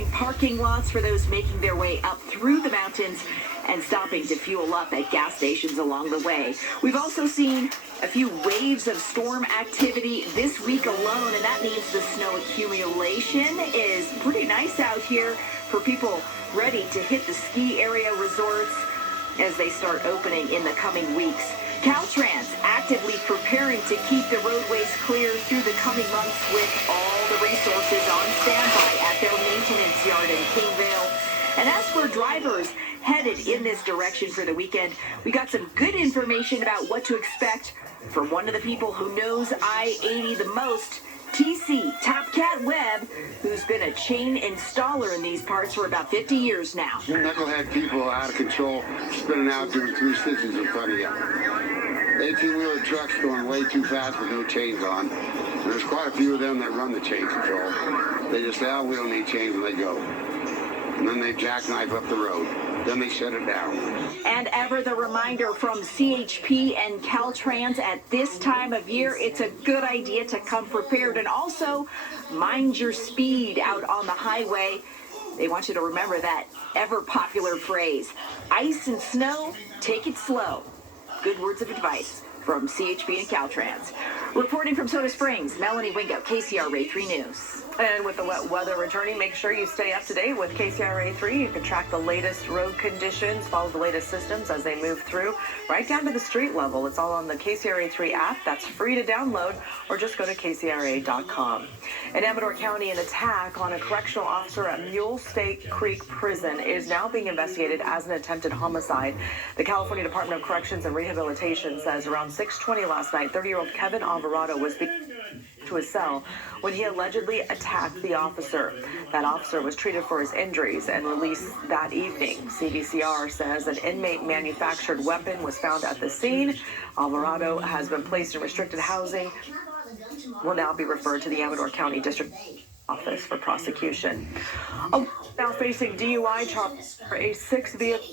clearing parking lots for those making their way up through the mountains and stopping to fuel up at gas stations along the way. We've also seen a few waves of storm activity this week alone, and that means the snow accumulation is pretty nice out here for people ready to hit the ski area resorts as they start opening in the coming weeks. Caltrans actively preparing to keep the roadways clear through the coming months with all the resources on standby at their maintenance yard in Kingvale. And as for drivers headed in this direction for the weekend, we got some good information about what to expect from one of the people who knows I-80 the most, TC Top Cat Webb, who's been a chain installer in these parts for about 50 years now. You knucklehead people out of control, spinning out doing 360s in front of you. 18-wheeler trucks going way too fast with no chains on. There's quite a few of them that run the chain control. They just say, oh, we don't need chains, and they go. And then they jackknife up the road. Then they shut it down. And ever the reminder from CHP and Caltrans at this time of year, it's a good idea to come prepared and also mind your speed out on the highway. They want you to remember that ever popular phrase, ice and snow, take it slow. Good words of advice from CHP and Caltrans. Reporting from Soda Springs, Melanie Wingo, KCRA 3 News. And with the wet weather returning, make sure you stay up to date with KCRA 3. You can track the latest road conditions, follow the latest systems as they move through, right down to the street level. It's all on the KCRA 3 app. That's free to download, or just go to kcra.com. In Amador County, an attack on a correctional officer at Mule State Creek Prison is now being investigated as an attempted homicide. The California Department of Corrections and Rehabilitation says around 6:20 last night, 30-year-old Kevin Alvarado was to his cell when he allegedly attacked the officer. That officer was treated for his injuries and released that evening. CBCR says an inmate manufactured weapon was found at the scene. Alvarado has been placed in restricted housing, will now be referred to the Amador County District Office for prosecution. Now facing DUI charges for a 6th vehicle.